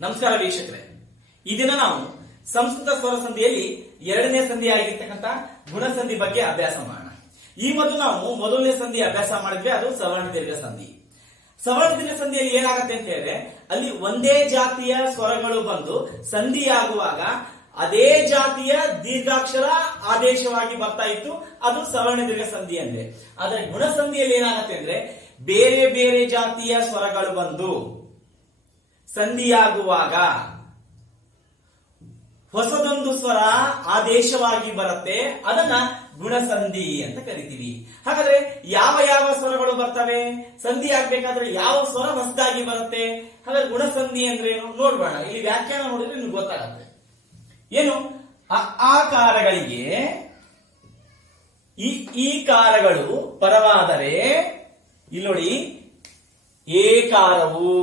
ನಮಸ್ಕಾರ ವೀಕ್ಷಕರೇ, ಈ ದಿನ ನಾವು ಸಂಸ್ಕೃತ ಸ್ವರ ಸಂಧಿಯಲ್ಲಿ ಎರಡನೇ ಸಂಧಿ ಆಗಿರ್ತಕ್ಕಂಥ ಗುಣಸಂಧಿ ಬಗ್ಗೆ ಅಭ್ಯಾಸ ಮಾಡೋಣ. ಈ ಮೊದಲು ನಾವು ಮೊದಲನೇ ಸಂಧಿ ಅಭ್ಯಾಸ ಮಾಡಿದ್ವಿ, ಅದು ಸವರ್ಣ ದೀರ್ಘ ಸಂಧಿ. ಸವರ್ಣ ದೀರ್ಘ ಸಂಧಿಯಲ್ಲಿ ಏನಾಗುತ್ತೆ ಅಂತ ಹೇಳಿದ್ರೆ, ಅಲ್ಲಿ ಒಂದೇ ಜಾತಿಯ ಸ್ವರಗಳು ಬಂದು ಸಂಧಿಯಾಗುವಾಗ ಅದೇ ಜಾತಿಯ ದೀರ್ಘಾಕ್ಷರ ಆದೇಶವಾಗಿ ಬರ್ತಾ ಇತ್ತು, ಅದು ಸವರ್ಣ ದೀರ್ಘ ಸಂಧಿ ಅಂದ್ರೆ. ಆದ್ರೆ ಗುಣಸಂಧಿಯಲ್ಲಿ ಏನಾಗುತ್ತೆ ಅಂದ್ರೆ, ಬೇರೆ ಬೇರೆ ಜಾತಿಯ ಸ್ವರಗಳು ಬಂದು ಸಂಧಿಯಾಗುವಾಗ ಹೊಸದೊಂದು ಸ್ವರ ಆದೇಶವಾಗಿ ಬರುತ್ತೆ, ಅದನ್ನ ಗುಣಸಂಧಿ ಅಂತ ಕರಿತೀವಿ. ಹಾಗಾದ್ರೆ ಯಾವ ಯಾವ ಸ್ವರಗಳು ಬರ್ತವೆ, ಸಂಧಿ ಆಗ್ಬೇಕಾದ್ರೆ ಯಾವ ಸ್ವರ ಹೊಸದಾಗಿ ಬರುತ್ತೆ? ಹಾಗಾದ್ರೆ ಗುಣಸಂಧಿ ಅಂದ್ರೆ ಏನು ನೋಡ್ಬೋಣ. ಇಲ್ಲಿ ವ್ಯಾಖ್ಯಾನ ನೋಡಿದ್ರೆ ನಿಮ್ಗೆ ಗೊತ್ತಾಗುತ್ತೆ. ಏನು? ಆಕಾರಗಳಿಗೆ ಈ ಕಾರಗಳು ಪರವಾದರೆ, ಇಲ್ಲಿ ನೋಡಿ, ಏಕಾರವು.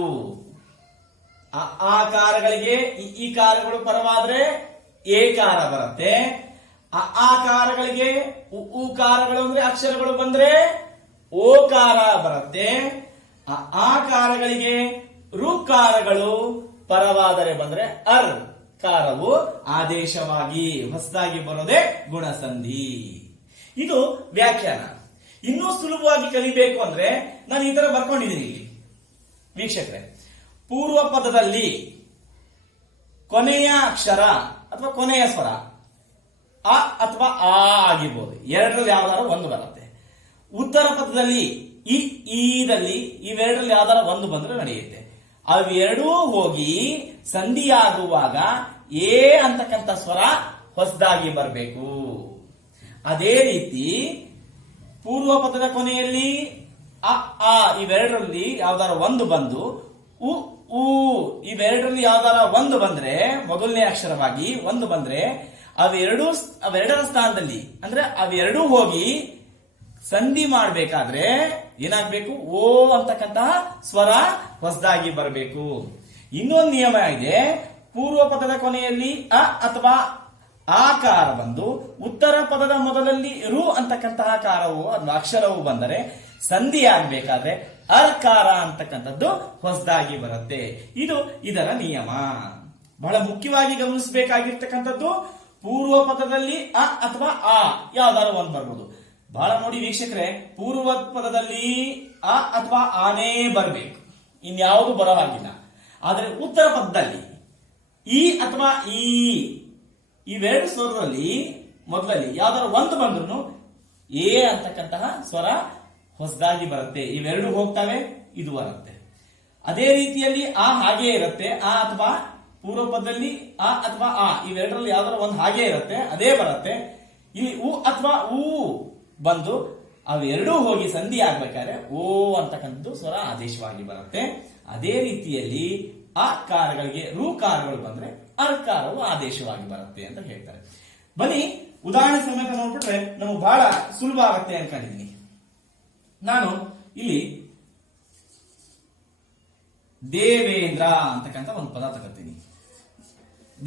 ಆಕಾರಗಳಿಗೆ ಈ ಕಾರಗಳು ಪರವಾದ್ರೆ ಏಕಾರ ಬರುತ್ತೆ. ಆಕಾರಗಳಿಗೆ ಉಕಾರಗಳು ಅಂದ್ರೆ ಅಕ್ಷರಗಳು ಬಂದ್ರೆ ಓಕಾರ ಬರುತ್ತೆ. ಆಕಾರಗಳಿಗೆ ಋಕಾರಗಳು ಪರವಾದರೆ ಬಂದ್ರೆ ಅರ್ ಕಾರವು ಆದೇಶವಾಗಿ ಹೊಸದಾಗಿ ಬರೋದೇ ಗುಣಸಂಧಿ. ಇದು ವ್ಯಾಖ್ಯಾನ. ಇನ್ನೂ ಸುಲಭವಾಗಿ ಕಲಿಬೇಕು ಅಂದ್ರೆ ನಾನು ಈ ತರ ಬರ್ಕೊಂಡಿದ್ದೀನಿ ಇಲ್ಲಿ ವೀಕ್ಷಕರೇ. ಪೂರ್ವ ಪದದಲ್ಲಿ ಕೊನೆಯ ಅಕ್ಷರ ಅಥವಾ ಕೊನೆಯ ಸ್ವರ ಅ ಅಥವಾ ಆ ಆಗಿರ್ಬೋದು, ಎರಡರಲ್ಲಿ ಯಾವ್ದಾರ ಒಂದು ಬರುತ್ತೆ. ಉತ್ತರ ಪದದಲ್ಲಿ ಈದಲ್ಲಿ ಇವೆರಡರಲ್ಲಿ ಯಾವ್ದಾರ ಒಂದು ಬಂದ್ರೆ ನಡೆಯುತ್ತೆ. ಅವೆರಡೂ ಹೋಗಿ ಸಂಧಿಯಾಗುವಾಗ ಏ ಅಂತಕ್ಕಂಥ ಸ್ವರ ಹೊಸದಾಗಿ ಬರಬೇಕು. ಅದೇ ರೀತಿ ಪೂರ್ವ ಪದದ ಕೊನೆಯಲ್ಲಿ ಅ ಇವೆರಡರಲ್ಲಿ ಯಾವ್ದಾರ ಒಂದು ಬಂದು ಉ ಇವೆರಡರಲ್ಲಿ ಯಾವ್ದಾರ ಒಂದು ಬಂದ್ರೆ, ಮೊದಲನೇ ಅಕ್ಷರವಾಗಿ ಒಂದು ಬಂದ್ರೆ, ಅವೆರಡರ ಸ್ಥಾನದಲ್ಲಿ ಅಂದ್ರೆ ಅವೆರಡೂ ಹೋಗಿ ಸಂಧಿ ಮಾಡಬೇಕಾದ್ರೆ ಏನಾಗ್ಬೇಕು? ಓ ಅಂತಕ್ಕಂತಹ ಸ್ವರ ಹೊಸದಾಗಿ ಬರಬೇಕು. ಇನ್ನೊಂದು ನಿಯಮ ಇದೆ. ಪೂರ್ವ ಪದದ ಕೊನೆಯಲ್ಲಿ ಅ ಅಥವಾ ಆಕಾರ ಬಂದು ಉತ್ತರ ಪದದ ಮೊದಲಲ್ಲಿ ರು ಅಂತಕ್ಕಂತಹ ಕಾರವು ಅಕ್ಷರವು ಬಂದರೆ ಸಂಧಿ ಆಗ್ಬೇಕಾದ್ರೆ ಅರ್ಕಾರ ಅಂತಕ್ಕಂಥದ್ದು ಹೊಸದಾಗಿ ಬರುತ್ತೆ. ಇದು ಇದರ ನಿಯಮ. ಬಹಳ ಮುಖ್ಯವಾಗಿ ಗಮನಿಸಬೇಕಾಗಿರ್ತಕ್ಕಂಥದ್ದು, ಪೂರ್ವ ಪದದಲ್ಲಿ ಅ ಅಥವಾ ಆ ಯಾವ್ದಾರು ಒಂದು ಬರ್ಬೋದು. ಬಹಳ ನೋಡಿ ವೀಕ್ಷಕರೇ, ಪೂರ್ವ ಪದದಲ್ಲಿ ಅ ಅಥವಾ ಆನೇ ಬರಬೇಕು, ಇನ್ಯಾವುದು ಬರೋ ಹಾಗಿಲ್ಲ. ಆದರೆ ಉತ್ತರ ಪದದಲ್ಲಿ ಈ ಅಥವಾ ಇವೆರಡು ಸ್ವರದಲ್ಲಿ ಮೊದಲಲ್ಲಿ ಯಾವ್ದಾರು ಒಂದು ಬಂದ್ರು ಎ ಅಂತಕ್ಕಂತಹ ಸ್ವರ ಹೊಸದಾಗಿ ಬರುತ್ತೆ. ಇವೆರಡು ಹೋಗ್ತವೆ, ಇದು ಬರುತ್ತೆ. ಅದೇ ರೀತಿಯಲ್ಲಿ ಆ ಹಾಗೆ ಇರುತ್ತೆ. ಆ ಅಥವಾ ಪೂರ್ವ ಪದದಲ್ಲಿ ಆ ಅಥವಾ ಆ ಇವೆರಡರಲ್ಲಿ ಯಾವ್ದಾರ ಒಂದು ಹಾಗೆ ಇರುತ್ತೆ, ಅದೇ ಬರುತ್ತೆ. ಇಲ್ಲಿ ಉ ಅಥವಾ ಊ ಬಂದು ಅವೆರಡೂ ಹೋಗಿ ಸಂಧಿ ಆಗ್ಬೇಕಾದ್ರೆ ಓ ಅಂತಕ್ಕಂಥದ್ದು ಸ್ವರ ಆದೇಶವಾಗಿ ಬರುತ್ತೆ. ಅದೇ ರೀತಿಯಲ್ಲಿ ಆ ಕಾರಗಳಿಗೆ ಋಕಾರಗಳು ಬಂದ್ರೆ ಅರ್ಕಾರವು ಆದೇಶವಾಗಿ ಬರುತ್ತೆ ಅಂತ ಹೇಳ್ತಾರೆ. ಬನ್ನಿ ಉದಾಹರಣೆ ಸಮೇತ ನೋಡ್ಬಿಟ್ರೆ ನಮಗೆ ಬಹಳ ಸುಲಭ ಆಗುತ್ತೆ ಅನ್ಕೊಂಡಿದ್ದೀನಿ. ನಾನು ಇಲ್ಲಿ ದೇವೇಂದ್ರ ಅಂತಕ್ಕಂಥ ಒಂದು ಪದ ತಗೋತೀನಿ.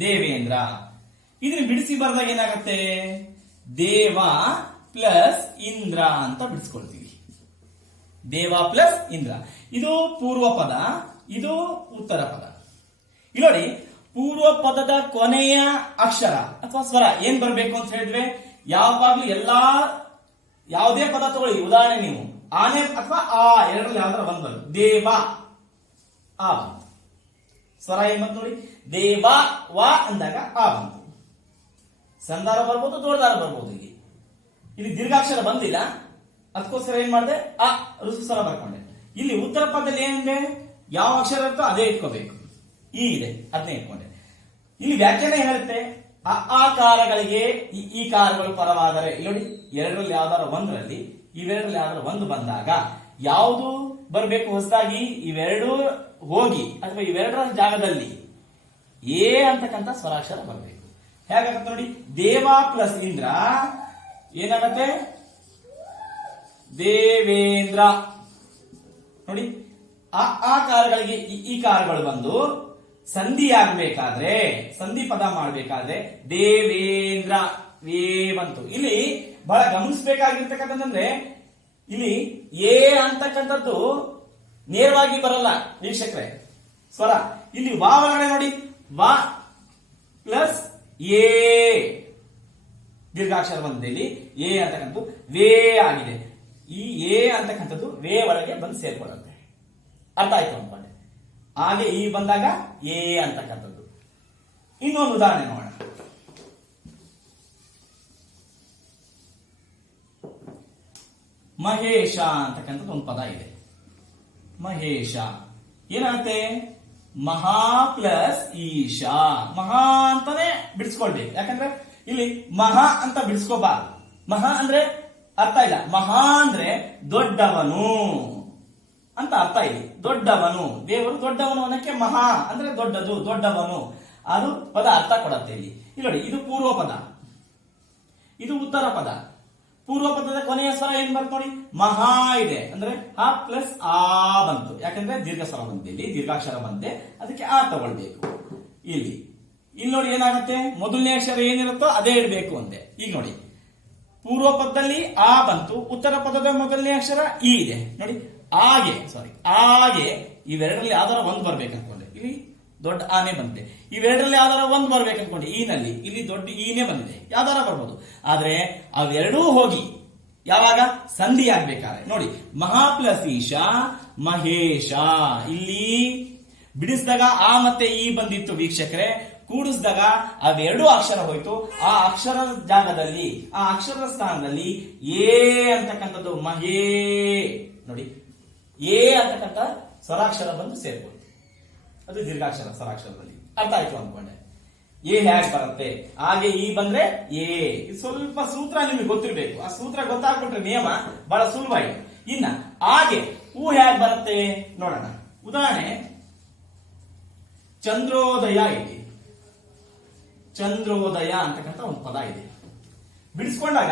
ದೇವೇಂದ್ರ ಇದನ್ನ ಬಿಡಿಸಿ ಬರೆದಾಗ ಏನಾಗುತ್ತೆ? ದೇವ ಪ್ಲಸ್ ಇಂದ್ರ ಅಂತ ಬಿಡಿಸ್ಕೊಳ್ತೀವಿ. ದೇವ ಪ್ಲಸ್ ಇಂದ್ರ. ಇದು ಪೂರ್ವ ಪದ, ಇದು ಉತ್ತರ ಪದ. ಇಲ್ಲಿ ನೋಡಿ, ಪೂರ್ವ ಪದದ ಕೊನೆಯ ಅಕ್ಷರ ಅಥವಾ ಸ್ವರ ಏನ್ ಬರಬೇಕು ಅಂತ ಹೇಳಿದ್ವಿ. ಯಾವಾಗ್ಲೂ ಯಾವುದೇ ಪದ ತಗೊಳ್ಳಿ, ಉದಾಹರಣೆ ನೀವು ಆನೆ ಅಥವಾ ಆ ಎರಡರಲ್ಲಿ ಯಾವ್ದಾರ ಒಂದು ಬರುತ್ತೆ. ದೇವ ಆ ಬಂತು, ಸ್ವರ ಏನ್ ಬಂತು ನೋಡಿ. ದೇವ ವ ಅಂದಾಗ ಆ ಬಂತು. ಸಂಧಾರ ಬರ್ಬೋದು, ದೊಡ್ಡದಾರ ಬರ್ಬೋದು. ಇಲ್ಲಿ ದೀರ್ಘಾಕ್ಷರ ಬಂದಿಲ್ಲ, ಅದಕ್ಕೋಸ್ಕರ ಏನ್ ಮಾಡಿದೆ, ಆ ಋಸು ಸ್ವರ ಬರ್ಕೊಂಡೆ. ಇಲ್ಲಿ ಉತ್ತರ ಪದದಲ್ಲಿ ಏನಿದೆ, ಯಾವ ಅಕ್ಷರ ಇರ್ತೋ ಅದೇ ಇಟ್ಕೋಬೇಕು. ಈ ಇದೆ, ಅದನ್ನೇ ಇಟ್ಕೊಂಡೆ. ಇಲ್ಲಿ ವ್ಯಾಖ್ಯಾನ ಹೇಳುತ್ತೆ, ಆಕಾರಗಳಿಗೆ ಈ ಕಾರಗಳು ಪರವಾದರೆ, ಇಲ್ಲಿ ನೋಡಿ, ಎರಡರಲ್ಲಿ ಯಾವ್ದಾರ ಒಂದರಲ್ಲಿ ಇವೆರಡರಲ್ಲಿ ಯಾವ್ದಾರ ಒಂದು ಬಂದಾಗ ಯಾವುದು ಬರಬೇಕು ಹೊಸದಾಗಿ? ಇವೆರಡು ಹೋಗಿ ಅಥವಾ ಇವೆರಡರ ಜಾಗದಲ್ಲಿ ಎ ಅಂತಕ್ಕಂಥ ಸ್ವರಾಕ್ಷರ ಬರಬೇಕು. ಹೇಗಾಗತ್ತೆ ನೋಡಿ, ದೇವ ಪ್ಲಸ್ ಇಂದ್ರ ಏನಾಗತ್ತೆ? ದೇವೇಂದ್ರ. ನೋಡಿ, ಆ ಕಾರಗಳಿಗೆ ಈ ಕಾರಗಳು ಬಂದು ಸಂಧಿ ಆಗ್ಬೇಕಾದ್ರೆ, ಸಂಧಿ ಪದ ಮಾಡ್ಬೇಕಾದ್ರೆ ದೇವೇಂದ್ರ ವೇ ಬಂತು. ಇಲ್ಲಿ ಬಹಳ ಗಮನಿಸಬೇಕಾಗಿರ್ತಕ್ಕಂಥದ್ದಂದ್ರೆ, ಇಲ್ಲಿ ಎ ಅಂತಕ್ಕಂಥದ್ದು ನೇರವಾಗಿ ಬರಲ್ಲ ವೀಕ್ಷಕರೇ. ಸ್ವರ ಇಲ್ಲಿ ವಾ ಒಳಗಡೆ ನೋಡಿ, ವಾ ಪ್ಲಸ್ ಎ ದೀರ್ಘಾಕ್ಷರ ಬಂದಿದೆ. ಇಲ್ಲಿ ಎ ಅಂತಕ್ಕಂಥದ್ದು ವೇ ಆಗಿದೆ. ಈ ಎ ಅಂತಕ್ಕಂಥದ್ದು ವೇ ಒಳಗೆ ಬಂದು ಸೇರ್ಕೊಳ್ಳುತ್ತೆ. ಅರ್ಥ ಆಯ್ತು ಅನ್ಕೊಂಡೆ. ಹಾಗೆ ಈ ಬಂದಾಗ ಎ ಅಂತಕ್ಕಂಥದ್ದು. ಇನ್ನೊಂದು ಉದಾಹರಣೆ ನೋಡೋಣ. ಮಹೇಶ ಅಂತಕ್ಕಂಥದ್ದು ಒಂದು ಪದ ಇದೆ. ಮಹೇಶ ಏನಾಗುತ್ತೆ? ಮಹಾ ಪ್ಲಸ್ ಈಶಾ. ಮಹಾ ಅಂತಾನೆ ಬಿಡಿಸ್ಕೊಳ್ಬೇಕು. ಯಾಕಂದ್ರೆ ಇಲ್ಲಿ ಮಹಾ ಅಂತ ಬಿಡಿಸ್ಕೋಬಾರ್ದು. ಮಹಾ ಅಂದ್ರೆ ಅರ್ಥ ಇಲ್ಲ. ಮಹಾ ಅಂದ್ರೆ ದೊಡ್ಡವನು ಅಂತ ಅರ್ಥ ಇಲ್ಲಿ. ದೊಡ್ಡವನು, ದೇವರು ದೊಡ್ಡವನು ಅನ್ನಕ್ಕೆ ಮಹಾ ಅಂದ್ರೆ ದೊಡ್ಡದು, ದೊಡ್ಡವನು. ಅದು ಪದ ಅರ್ಥ ಕೊಡತ್ತೆ ಇಲ್ಲಿ. ಇಲ್ಲಿ ನೋಡಿ, ಇದು ಪೂರ್ವ ಪದ, ಇದು ಉತ್ತರ ಪದ. ಪೂರ್ವ ಪದದ ಕೊನೆಯ ಸ್ವರ ಏನ್ ಬರ್ತ ನೋಡಿ, ಮಹಾ ಇದೆ ಅಂದ್ರೆ ಹ ಪ್ಲಸ್ ಆ ಬಂತು. ಯಾಕಂದ್ರೆ ದೀರ್ಘ ಸ್ವರ ಬಂತೆ, ಇಲ್ಲಿ ದೀರ್ಘಾಕ್ಷರ ಬಂತೆ, ಅದಕ್ಕೆ ಆ ತಗೊಳ್ಬೇಕು. ಇಲ್ಲಿ ನೋಡಿ ಏನಾಗುತ್ತೆ, ಮೊದಲನೇ ಅಕ್ಷರ ಏನಿರುತ್ತೋ ಅದೇ ಇಡಬೇಕು ಅಂತೆ. ಈಗ ನೋಡಿ, ಪೂರ್ವ ಪದದಲ್ಲಿ ಆ ಬಂತು, ಉತ್ತರ ಪದದ ಮೊದಲನೇ ಅಕ್ಷರ ಈ ಇದೆ ನೋಡಿ. ಹಾಗೆ ಇವೆರಡರಲ್ಲಿ ಯಾವ್ದಾರ ಒಂದು ಬರ್ಬೇಕು ಅನ್ಕೊಂಡೆ. ಇಲ್ಲಿ ದೊಡ್ಡ ಆನೆ ಬಂತೆ. ಇವೆರಡರಲ್ಲಿ ಯಾವ್ದಾರ ಒಂದು ಬರ್ಬೇಕು ಅನ್ಕೊಂಡೆ. ಈನಲ್ಲಿ ಇಲ್ಲಿ ದೊಡ್ಡ ಈನೇ ಬಂದಿದೆ, ಯಾವ್ದಾರ ಬರ್ಬೋದು. ಆದ್ರೆ ಅವೆರಡೂ ಹೋಗಿ ಯಾವಾಗ ಸಂಧಿ ಆಗ್ಬೇಕಾದ್ರೆ ನೋಡಿ, ಮಹಾ ಪ್ಲಸ್ ಈಶಾ ಮಹೇಶ. ಇಲ್ಲಿ ಬಿಡಿಸಿದಾಗ ಆ ಮತ್ತೆ ಈ ಬಂದಿತ್ತು ವೀಕ್ಷಕರೇ. ಕೂಡಿಸಿದಾಗ ಅವೆರಡೂ ಅಕ್ಷರ ಹೋಯ್ತು. ಆ ಅಕ್ಷರದ ಜಾಗದಲ್ಲಿ, ಆ ಅಕ್ಷರದ ಸ್ಥಾನದಲ್ಲಿ ಎ ಅಂತಕ್ಕಂಥದ್ದು ಮಹೇ ನೋಡಿ, ಎ ಅಂತಕ್ಕಂಥ ಸ್ವರಾಕ್ಷರ ಬಂದು ಸೇರ್ಬೋದು. ಅದು ದೀರ್ಘಾಕ್ಷರ ಸ್ವರಾಕ್ಷರದಲ್ಲಿ. ಅರ್ಥ ಆಯ್ತು ಅನ್ಕೊಂಡೆ. ಎ ಹ್ಯಾಗ್ ಬರುತ್ತೆ, ಹಾಗೆ ಈ ಬಂದ್ರೆ ಎ. ಸ್ವಲ್ಪ ಸೂತ್ರ ನಿಮಗೆ ಗೊತ್ತಿರ್ಬೇಕು. ಆ ಸೂತ್ರ ಗೊತ್ತಾಗ್ಬಿಟ್ರೆ ನಿಯಮ ಬಹಳ ಸುಲಭ ಇದೆ. ಇನ್ನ ಹಾಗೆ ಹೂ ಹ್ಯಾಗ್ ಬರುತ್ತೆ ನೋಡೋಣ. ಉದಾಹರಣೆ, ಚಂದ್ರೋದಯ ಇದೆ. ಚಂದ್ರೋದಯ ಅಂತಕ್ಕಂಥ ಒಂದು ಪದ ಇದೆ. ಬಿಡಿಸ್ಕೊಂಡಾಗ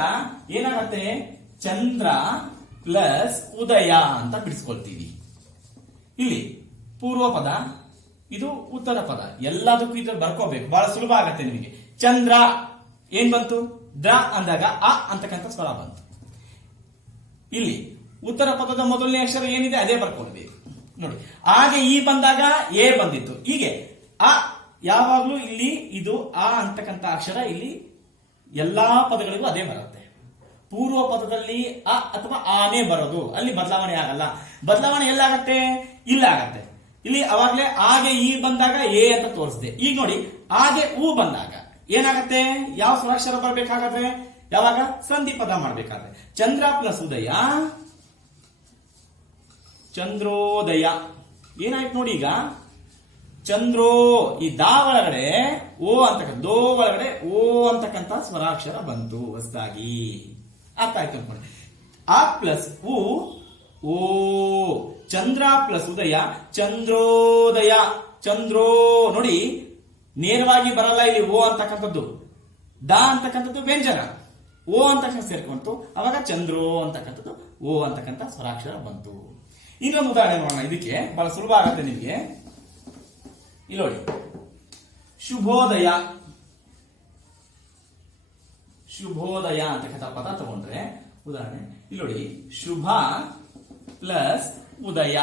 ಏನಾಗತ್ತೆ, ಚಂದ್ರ ಪ್ಲಸ್ ಉದಯ ಅಂತ ಬಿಡಿಸ್ಕೊಳ್ತೀವಿ. ಇಲ್ಲಿ ಪೂರ್ವ ಪದ, ಇದು ಉತ್ತರ ಪದ. ಎಲ್ಲದಕ್ಕೂ ಇದು ಬರ್ಕೋಬೇಕು, ಬಹಳ ಸುಲಭ ಆಗತ್ತೆ ನಿಮಗೆ. ಚಂದ್ರ ಏನ್ ಬಂತು, ದ್ರ ಅಂದಾಗ ಅ ಅಂತಕ್ಕಂಥ ಸ್ವರ ಬಂತು. ಇಲ್ಲಿ ಉತ್ತರ ಪದದ ಮೊದಲನೇ ಅಕ್ಷರ ಏನಿದೆ ಅದೇ ಬರ್ಕೊಳ್ಬೇಕು ನೋಡಿ. ಹಾಗೆ ಈ ಬಂದಾಗ ಎ ಬಂದಿತ್ತು. ಹೀಗೆ ಅ ಯಾವಾಗ್ಲೂ ಇಲ್ಲಿ ಇದು ಆ ಅಂತಕ್ಕಂಥ ಅಕ್ಷರ ಇಲ್ಲಿ ಎಲ್ಲಾ ಪದಗಳಿಗೂ ಅದೇ ಬರುತ್ತೆ. ಪೂರ್ವ ಪದದಲ್ಲಿ ಅ ಅಥವಾ ಆನೆ ಬರೋದು, ಅಲ್ಲಿ ಬದಲಾವಣೆ ಆಗಲ್ಲ. ಬದಲಾವಣೆ ಎಲ್ಲಾಗತ್ತೆ, ಇಲ್ಲ ಆಗತ್ತೆ. ಇಲ್ಲಿ ಅವಾಗ್ಲೇ ಹಾಗೆ ಈ ಬಂದಾಗ ಎ ಅಂತ ತೋರಿಸಿದೆ. ಈಗ ನೋಡಿ, ಹಾಗೆ ಹೂ ಬಂದಾಗ ಏನಾಗತ್ತೆ, ಯಾವ ಸ್ವರಾಕ್ಷರ ಬರ್ಬೇಕಾಗತ್ತೆ, ಯಾವಾಗ ಸಂಧಿ ಪದ ಮಾಡ್ಬೇಕಾದ್ರೆ. ಚಂದ್ರ ಪ್ಲಸ್ ಉದಯ ಚಂದ್ರೋದಯ. ಏನಾಯ್ತು ನೋಡಿ, ಈಗ ಚಂದ್ರೋ ಈ ದಾ ಒಳಗಡೆ ಓ ಅಂತಕ್ಕಂಥ, ದೋ ಒಳಗಡೆ ಓ ಅಂತಕ್ಕಂಥ ಸ್ವರಾಕ್ಷರ ಬಂತು ಹೊಸದಾಗಿ. ಅರ್ಥ ಆಯ್ತು ಅನ್ಕೊಳ್ಳಿ. ಆ ಪ್ಲಸ್ ಉ ಓ. ಚಂದ್ರ ಪ್ಲಸ್ ಉದಯ ಚಂದ್ರೋದಯ. ಚಂದ್ರೋ ನೋಡಿ, ನೇರವಾಗಿ ಬರಲ್ಲ ಇಲ್ಲಿ ಓ ಅಂತಕ್ಕಂಥದ್ದು. ದ ಅಂತಕ್ಕಂಥದ್ದು ವ್ಯಂಜನ, ಓ ಅಂತಕ್ಕಂಥ ಸೇರ್ಕೊಂತು, ಅವಾಗ ಚಂದ್ರೋ ಅಂತಕ್ಕಂಥದ್ದು ಓ ಅಂತಕ್ಕಂಥ ಸ್ವರಾಕ್ಷರ ಬಂತು. ಇನ್ನೊಂದು ಉದಾಹರಣೆ ನೋಡೋಣ. ಇದಕ್ಕೆ ಬಹಳ ಸುಲಭ ಆಗುತ್ತೆ ನಿಮಗೆ. ಇಲ್ಲಿ ನೋಡಿ, ಶುಭೋದಯ. ಶುಭೋದಯ ಅಂತಕ್ಕಂಥ ಪದ ತಗೊಂಡ್ರೆ ಉದಾಹರಣೆ, ಇಲ್ಲಿ ನೋಡಿ, ಶುಭ ಪ್ಲಸ್ ಉದಯ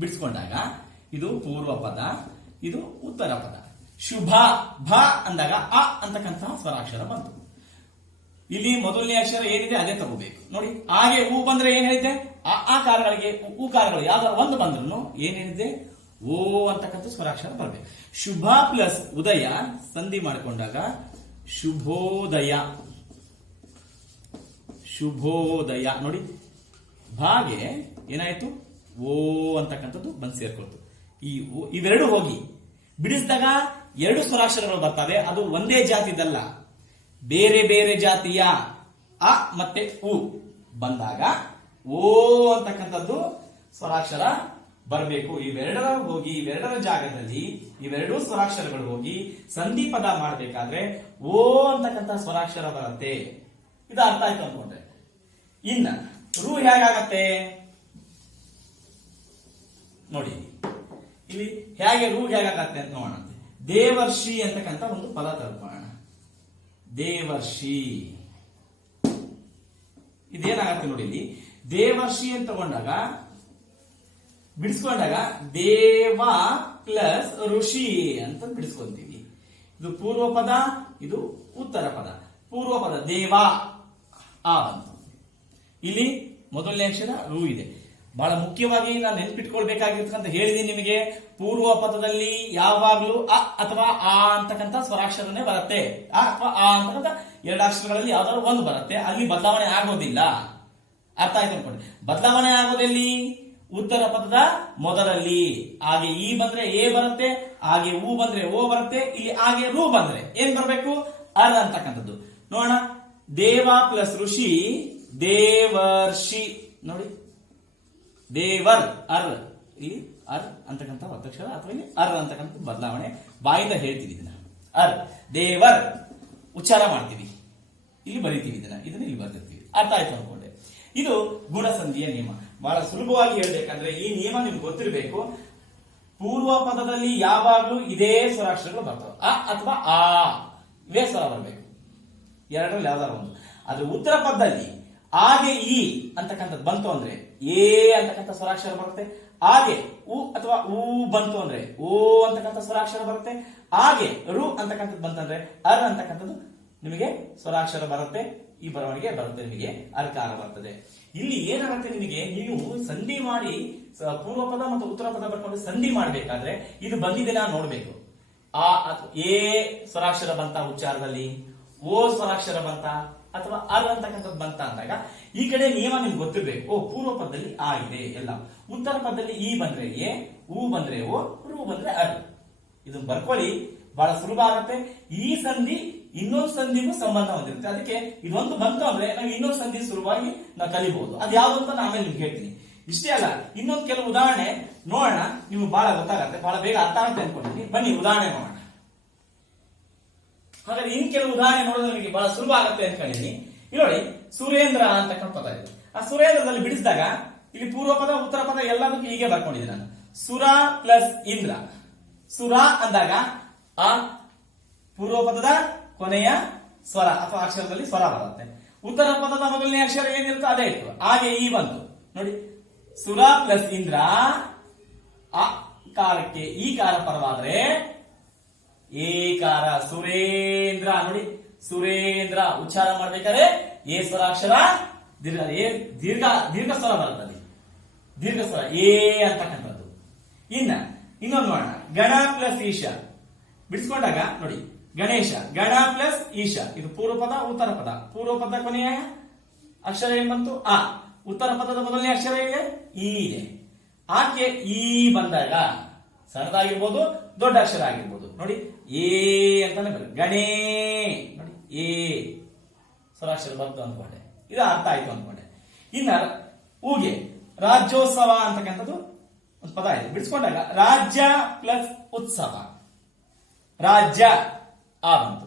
ಬಿಡಿಸ್ಕೊಂಡಾಗ ಇದು ಪೂರ್ವ ಪದ, ಇದು ಉತ್ತರ ಪದ. ಶುಭ ಭ ಅಂದಾಗ ಅ ಅಂತಕ್ಕಂತಹ ಸ್ವರಾಕ್ಷರ ಬಂತು. ಇಲ್ಲಿ ಮೊದಲನೇ ಅಕ್ಷರ ಏನಿದೆ ಅದೇ ತಗೋಬೇಕು ನೋಡಿ. ಹಾಗೆ ಹೂ ಬಂದ್ರೆ ಏನ್ ಹೇಳಿದೆ, ಆ ಕಾರಗಳಿಗೆ ಉಕಾರಗಳು ಯಾವ್ದಾರು ಒಂದು ಬಂದ್ರು ಏನ್ ಹೇಳಿದೆ, ಓ ಅಂತಕ್ಕಂಥ ಸ್ವರಾಕ್ಷರ ಬರಬೇಕು. ಶುಭ ಪ್ಲಸ್ ಉದಯ ಸಂಧಿ ಮಾಡಿಕೊಂಡಾಗ ಶುಭೋದಯ. ಶುಭೋದಯ ನೋಡಿ, ಭಾಗೆ ಏನಾಯ್ತು, ಓ ಅಂತಕ್ಕಂಥದ್ದು ಬಂದು ಸೇರ್ಕೊಳ್ತು. ಇವೆರಡು ಹೋಗಿ ಬಿಡಿಸಿದಾಗ ಎರಡು ಸ್ವರಾಕ್ಷರಗಳು ಬರ್ತವೆ. ಅದು ಒಂದೇ ಜಾತಿದಲ್ಲ, ಬೇರೆ ಬೇರೆ ಜಾತಿಯ ಅ ಮತ್ತೆ ಉ ಬಂದಾಗ ಓ ಅಂತಕ್ಕಂಥದ್ದು ಸ್ವರಾಕ್ಷರ ಬರಬೇಕು. ಇವೆರಡರ ಹೋಗಿ ಇವೆರಡರ ಜಾಗದಲ್ಲಿ ಇವೆರಡೂ ಸ್ವರಾಕ್ಷರಗಳು ಹೋಗಿ ಸಂಧಿ ಪದ ಮಾಡಬೇಕಾದ್ರೆ ಓ ಅಂತಕ್ಕಂಥ ಸ್ವರಾಕ್ಷರ ಬರುತ್ತೆ. ಇದು ಅರ್ಥ ಆಯ್ತು ಅನ್ಕೊಂಡ್ರೆ. ಇನ್ನ ರು ಹೇಗಾಗತ್ತೆ ನೋಡಿ. ಇಲ್ಲಿ ಹೇಗೆ ರು ಹೇಗಾಗತ್ತೆ ಅಂತ ನೋಡೋಣ. ದೇವರ್ಷಿ ಅಂತಕ್ಕಂಥ ಒಂದು ಪದ ತರ್ಕೋಣ. ದೇವರ್ಷಿ ಇದೇನಾಗತ್ತೆ ನೋಡಿ. ಇಲ್ಲಿ ದೇವರ್ಷಿ ಅಂತ ತಗೊಂಡಾಗ ಬಿಡಿಸ್ಕೊಂಡಾಗ ದೇವ ಪ್ಲಸ್ ಋಷಿ ಅಂತ ಬಿಡಿಸ್ಕೊಂತೀವಿ. ಇದು ಪೂರ್ವ ಪದ, ಇದು ಉತ್ತರ ಪದ. ಪೂರ್ವ ಪದ ದೇವ ಆ ಬಂತು. ಇಲ್ಲಿ ಮೊದಲನೇ ಅಕ್ಷರ ರು ಇದೆ. ಬಹಳ ಮುಖ್ಯವಾಗಿ ನಾನು ನೆನ್ಪಿಟ್ಕೊಳ್ಬೇಕಾಗಿರ್ತಕ್ಕಂಥ ಹೇಳಿದೀನಿ ನಿಮಗೆ, ಪೂರ್ವ ಪದದಲ್ಲಿ ಯಾವಾಗ್ಲೂ ಅ ಅಥವಾ ಆ ಅಂತಕ್ಕಂಥ ಸ್ವರಾಕ್ಷರನೇ ಬರುತ್ತೆ. ಅ ಅಥವಾ ಆ ಅಂತಕ್ಕಂಥ ಎರಡು ಅಕ್ಷರಗಳಲ್ಲಿ ಯಾವ್ದಾದ್ರು ಒಂದು ಬರುತ್ತೆ, ಅಲ್ಲಿ ಬದಲಾವಣೆ ಆಗೋದಿಲ್ಲ. ಅರ್ಥ ಆಯ್ತು ಅನ್ಕೊಂಡು. ಬದಲಾವಣೆ ಆಗೋದಲ್ಲಿ ಉತ್ತರ ಪದದ ಮೊದಲಲ್ಲಿ. ಹಾಗೆ ಈ ಬಂದ್ರೆ ಎ ಬರುತ್ತೆ, ಹಾಗೆ ಉ ಬಂದ್ರೆ ಓ ಬರುತ್ತೆ, ಇಲ್ಲಿ ಹಾಗೆ ರು ಬಂದ್ರೆ ಏನ್ ಬರ್ಬೇಕು? ಅರ್ ಅಂತಕ್ಕಂಥದ್ದು. ನೋಡೋಣ. ದೇವ ಪ್ಲಸ್ ಋಷಿ ದೇವರ್ಷಿ. ನೋಡಿ, ದೇವರ್ ಅರ್, ಇಲ್ಲಿ ಅರ್ ಅಂತಕ್ಕಂಥ ಒತ್ತಕ್ಷರ ಅಥವಾ ಇಲ್ಲಿ ಅರ್ ಅಂತಕ್ಕಂಥ ಬದಲಾವಣೆ. ಬಾಯಿಂದ ಹೇಳ್ತೀವಿ ಇದನ್ನ, ಅರ್ ದೇವರ್ ಉಚ್ಚಾರ ಮಾಡ್ತೀವಿ, ಇಲ್ಲಿ ಬರೀತೀವಿ ಇದನ್ನ ಇಲ್ಲಿ ಬರ್ತಿರ್ತೀವಿ. ಅರ್ಥ ಆಯ್ತು ಅನ್ಕೊಂಡೆ. ಇದು ಗುಣಸಂಧಿಯ ನಿಯಮ. ಬಹಳ ಸುಲಭವಾಗಿ ಹೇಳ್ಬೇಕಂದ್ರೆ ಈ ನಿಯಮ ನಿಮ್ಗೆ ಗೊತ್ತಿರಬೇಕು. ಪೂರ್ವ ಪದದಲ್ಲಿ ಯಾವಾಗ್ಲೂ ಇದೇ ಸ್ವರಾಕ್ಷರಗಳು ಬರ್ತವೆ. ಅ ಅಥವಾ ಆ ಇವೇ ಸ್ವರ ಬರಬೇಕು, ಎರಡರಲ್ಲಿ ಯಾವ್ದಾದ್ರು ಒಂದು. ಆದ್ರೆ ಉತ್ತರ ಪದದಲ್ಲಿ ಹಾಗೆ ಈ ಅಂತಕ್ಕಂಥದ್ದು ಬಂತು ಅಂದ್ರೆ ಎ ಅಂತಕ್ಕಂಥ ಸ್ವರಾಕ್ಷರ ಬರುತ್ತೆ. ಹಾಗೆ ಉ ಅಥವಾ ಊ ಬಂತು ಅಂದ್ರೆ ಓ ಅಂತಕ್ಕಂಥ ಸ್ವರಾಕ್ಷರ ಬರುತ್ತೆ. ಹಾಗೆ ರು ಅಂತಕ್ಕಂಥದ್ದು ಬಂತಂದ್ರೆ ಅರ್ ಅಂತಕ್ಕಂಥದ್ದು ನಿಮಗೆ ಸ್ವರಾಕ್ಷರ ಬರುತ್ತೆ. ಈ ಬರವಣಿಗೆ ಬರುತ್ತೆ, ನಿಮಗೆ ಅರ್ಕಾರ ಬರ್ತದೆ. ಇಲ್ಲಿ ಏನಾಗುತ್ತೆ, ನಿಮಗೆ ನೀವು ಸಂಧಿ ಮಾಡಿ ಪೂರ್ವ ಪದ ಮತ್ತು ಉತ್ತರ ಪದ ಬರ್ಕೊಂಡು ಸಂಧಿ ಮಾಡಬೇಕಾದ್ರೆ ಇದು ಬಂದಿದೆ ನಾನು ನೋಡ್ಬೇಕು. ಆ ಎ ಸ್ವರಾಕ್ಷರ ಬಂತ ಉಚ್ಚಾರದಲ್ಲಿ, ಓ ಸ್ವರಾಕ್ಷರ ಬಂತ ಅಥವಾ ಅರ್ ಅಂತಕ್ಕಂಥದ್ದು ಬಂತ ಅಂದಾಗ ಈ ಕಡೆ ನಿಯಮ ನಿಮ್ಗೆ ಗೊತ್ತಿರ್ಬೇಕು. ಓ, ಪೂರ್ವ ಪದದಲ್ಲಿ ಆ ಇದೆ ಎಲ್ಲ, ಉತ್ತರ ಪದದಲ್ಲಿ ಈ ಬಂದ್ರೆ ಎ, ಉ ಬಂದ್ರೆ ಓ, ರು ಬಂದ್ರೆ ಅರ್. ಇದನ್ನ ಬರ್ಕೊಳ್ಳಿ, ಬಹಳ ಸುಲಭ ಆಗುತ್ತೆ. ಈ ಸಂಧಿ ಇನ್ನೊಂದು ಸಂಧಿಗೂ ಸಂಬಂಧ ಹೊಂದಿರುತ್ತೆ. ಅದಕ್ಕೆ ಇದೊಂದು ಬಂತು ಅಂದ್ರೆ ನಾವು ಇನ್ನೊಂದು ಸಂಧಿ ಸುಲಭವಾಗಿ ನಾವು ಕಲಿಬಹುದು. ಅದು ಯಾವ್ದು ಅಂತ ನಾನು ಆಮೇಲೆ ನಿಮ್ಗೆ ಹೇಳ್ತೀನಿ. ಇಷ್ಟೇ ಅಲ್ಲ, ಇನ್ನೊಂದು ಕೆಲವು ಉದಾಹರಣೆ ನೋಡೋಣ, ನಿಮ್ಗೆ ಬಹಳ ಗೊತ್ತಾಗತ್ತೆ, ಬಹಳ ಬೇಗ ಅರ್ಥ ಆಗುತ್ತೆ ಅನ್ಕೊಂಡಿದ್ದೀನಿ. ಬನ್ನಿ ಉದಾಹರಣೆ ನೋಡೋಣ. ಹಾಗಾದ್ರೆ ಇನ್ ಕೆಲವು ಉದಾಹರಣೆ ನೋಡೋದು ನಿಮಗೆ ಬಹಳ ಸುಲಭ ಆಗುತ್ತೆ ಅನ್ಕೊಂಡಿದ್ದೀನಿ. ಇಲ್ಲಿ ನೋಡಿ, ಸುರೇಂದ್ರ ಅಂತಕ್ಕಂಥ ಪದ ಇದೆ. ಆ ಸುರೇಂದ್ರದಲ್ಲಿ ಬಿಡಿಸಿದಾಗ ಇಲ್ಲಿ ಪೂರ್ವ ಪದ ಉತ್ತರ ಪದ ಎಲ್ಲದಕ್ಕೂ ಹೀಗೆ ಬರ್ಕೊಂಡಿದ್ದೀನಿ ನಾನು. ಸುರ ಪ್ಲಸ್ ಇಂದ್ರ. ಸುರ ಅಂದಾಗ ಆ ಪೂರ್ವ ಪದದ ಕೊನೆಯ ಸ್ವರ ಅಥವಾ ಅಕ್ಷರದಲ್ಲಿ ಸ್ವರ ಬರುತ್ತೆ. ಉತ್ತರ ಪದದ ಮೊದಲನೇ ಅಕ್ಷರ ಏನಿರುತ್ತೋ ಅದೇ ಇತ್ತು. ಹಾಗೆ ಈ ಬಂತು ನೋಡಿ, ಸುರ ಪ್ಲಸ್ ಇಂದ್ರ. ಆ ಕಾರಕ್ಕೆ ಈ ಕಾರ ಪರವಾದ್ರೆ ಏಕಾರ ಸುರೇಂದ್ರ. ನೋಡಿ, ಸುರೇಂದ್ರ ಉಚ್ಚಾರ ಮಾಡ್ಬೇಕಾದ್ರೆ ಏ ಸ್ವರಾಕ್ಷರ ದೀರ್ಘ ಸ್ವರ ಬರ್ತದೆ, ದೀರ್ಘ ಸ್ವರ ಏ ಅಂತಕ್ಕಂಥದ್ದು. ಇನ್ನೊಂದು ಮಾಡೋಣ, ಗಣ ಪ್ಲಸ್ ಈಶ ಬಿಡಿಸ್ಕೊಂಡಾಗ ನೋಡಿ, ಗಣೇಶ ಗಣ ಪ್ಲಸ್ ಈಶ. ಇದು ಪೂರ್ವ ಪದ ಉತ್ತರ ಪದ. ಪೂರ್ವ ಪದ ಕೊನೆಯ ಅಕ್ಷರ ಏನ್ ಬಂತು? ಆ. ಉತ್ತರ ಪದದ ಮೊದಲನೇ ಅಕ್ಷರ ಇದೆ ಈ ಇದೆ. ಆಕೆ ಈ ಬಂದಾಗ ಸಣ್ಣದಾಗಿರ್ಬೋದು, ದೊಡ್ಡ ಅಕ್ಷರ ಆಗಿರ್ಬೋದು. ನೋಡಿ, ಏ ಅಂತಾನೆ ಬರುತ್ತೆ. ಗಣೇ ನೋಡಿ, ಏ ಸ್ವರಾಕ್ಷರ ಬಂತು ಅನ್ಕೊಂಡೆ. ಇದು ಅರ್ಥ ಆಯ್ತು ಅನ್ಕೊಂಡೆ. ಇನ್ನ ಊಗೆ ರಾಜ್ಯೋತ್ಸವ ಅಂತಕ್ಕಂಥದ್ದು ಒಂದು ಪದ ಇದೆ. ಬಿಡಿಸ್ಕೊಂಡಾಗ ರಾಜ್ಯ ಪ್ಲಸ್ ಉತ್ಸವ. ರಾಜ್ಯ ಆ ಬಂತು,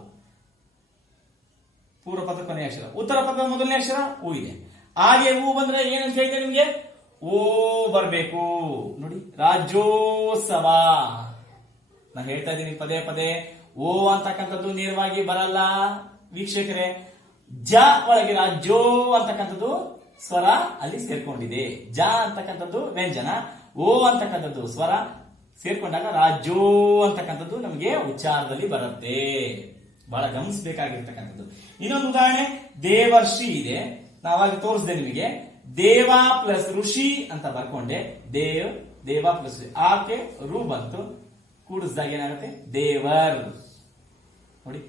ಪೂರ್ವ ಪದ ಕೊನೆಯ ಅಕ್ಷರ. ಉತ್ತರ ಪದದ ಮೊದಲನೇ ಅಕ್ಷರ ಊ ಇದೆ. ಹಾಗೆ ಊ ಬಂದ್ರೆ ಏನಂತ ಹೇಳಿದೆ ನಿಮ್ಗೆ? ಓ ಬರ್ಬೇಕು. ನೋಡಿ, ರಾಜ್ಯೋತ್ಸವ. ನಾನು ಹೇಳ್ತಾ ಇದ್ದೀನಿ ಪದೇ ಪದೇ, ಓ ಅಂತಕ್ಕಂಥದ್ದು ನೇರವಾಗಿ ಬರಲ್ಲ ವೀಕ್ಷಕರೇ. ಜ ಒಳಗೆ ರಾಜ್ಯೋ ಅಂತಕ್ಕಂಥದ್ದು ಸ್ವರ ಅಲ್ಲಿ ಸೇರ್ಕೊಂಡಿದೆ. ಜ ಅಂತಕ್ಕಂಥದ್ದು ವ್ಯಂಜನ, ಓ ಅಂತಕ್ಕಂಥದ್ದು ಸ್ವರ ಸೇರ್ಕೊಂಡಾಗ ರಾಜ್ಯೋ ಅಂತಕ್ಕಂಥದ್ದು ನಮಗೆ ಉಚ್ಚಾರದಲ್ಲಿ ಬರುತ್ತೆ. ಬಹಳ ಗಮನಿಸಬೇಕಾಗಿರ್ತಕ್ಕಂಥದ್ದು. ಇನ್ನೊಂದು ಉದಾಹರಣೆ, ದೇವರ್ಷಿ ಇದೆ. ನಾವಾಗಿ ತೋರಿಸಿದೆ ನಿಮಗೆ. ದೇವ ಪ್ಲಸ್ ಋಷಿ ಅಂತ ಬರ್ಕೊಂಡೆ. ದೇವ ಪ್ಲಸ್ ಆಕೆ ರು ಬಂತು, ಕೂಡಿಸಿದಾಗ ಏನಾಗುತ್ತೆ? ದೇವರ್. ನೋಡಿ,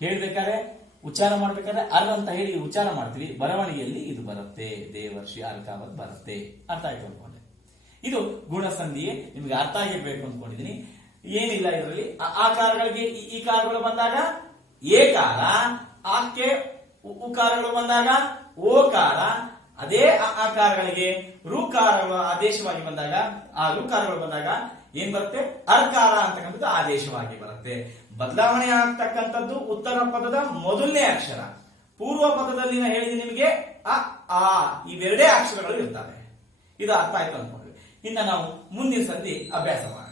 ಹೇಳ್ಬೇಕಾದ್ರೆ ಉಚ್ಚಾರ ಮಾಡ್ಬೇಕಾದ್ರೆ ಅರ್ ಅಂತ ಹೇಳಿ ಉಚ್ಚಾರ ಮಾಡ್ತೀವಿ, ಬರವಣಿಗೆಯಲ್ಲಿ ಇದು ಬರುತ್ತೆ, ದೇವರ್ಷಿ ಅರ್ಕಾವತ್ ಬರುತ್ತೆ. ಅರ್ಥ ಆಯ್ತು ಅನ್ಕೊಂಡೆ. ಇದು ಗುಣಸಂಧಿಯೇ, ನಿಮ್ಗೆ ಅರ್ಥ ಆಗಿರ್ಬೇಕು ಅನ್ಕೊಂಡಿದೀನಿ. ಏನಿಲ್ಲ ಇದರಲ್ಲಿ. ಆಕಾರಗಳಿಗೆ ಈ ಕಾರಗಳು ಬಂದಾಗ ಏಕಾರ, ಆಕೆ ಉಕಾರಗಳು ಬಂದಾಗ ಓಕಾರ, ಅದೇ ಆಕಾರಗಳಿಗೆ ರುಕಾರಗಳು ಆದೇಶವಾಗಿ ಬಂದಾಗ, ಆ ರುಕಾರಗಳು ಬಂದಾಗ ಏನ್ ಬರುತ್ತೆ? ಅರ್ಕಾರ ಅಂತಕ್ಕಂಥದ್ದು ಆದೇಶವಾಗಿ ಬರುತ್ತೆ. ಬದಲಾವಣೆ ಆಗ್ತಕ್ಕಂಥದ್ದು ಉತ್ತರ ಪದದ ಮೊದಲನೇ ಅಕ್ಷರ. ಪೂರ್ವ ಪದದಲ್ಲಿ ಹೇಳಿದ ನಿಮಗೆ ಅ ಆ ಇವೆರಡೇ ಅಕ್ಷರಗಳು ಇರ್ತವೆ. ಇದು ಅರ್ಥ ಆಯ್ತು ಅನ್ಕೊಂಡ್ವಿ. ಇನ್ನು ನಾವು ಮುಂದಿನ ಸಂಧಿ ಅಭ್ಯಾಸ ಮಾಡೋಣ.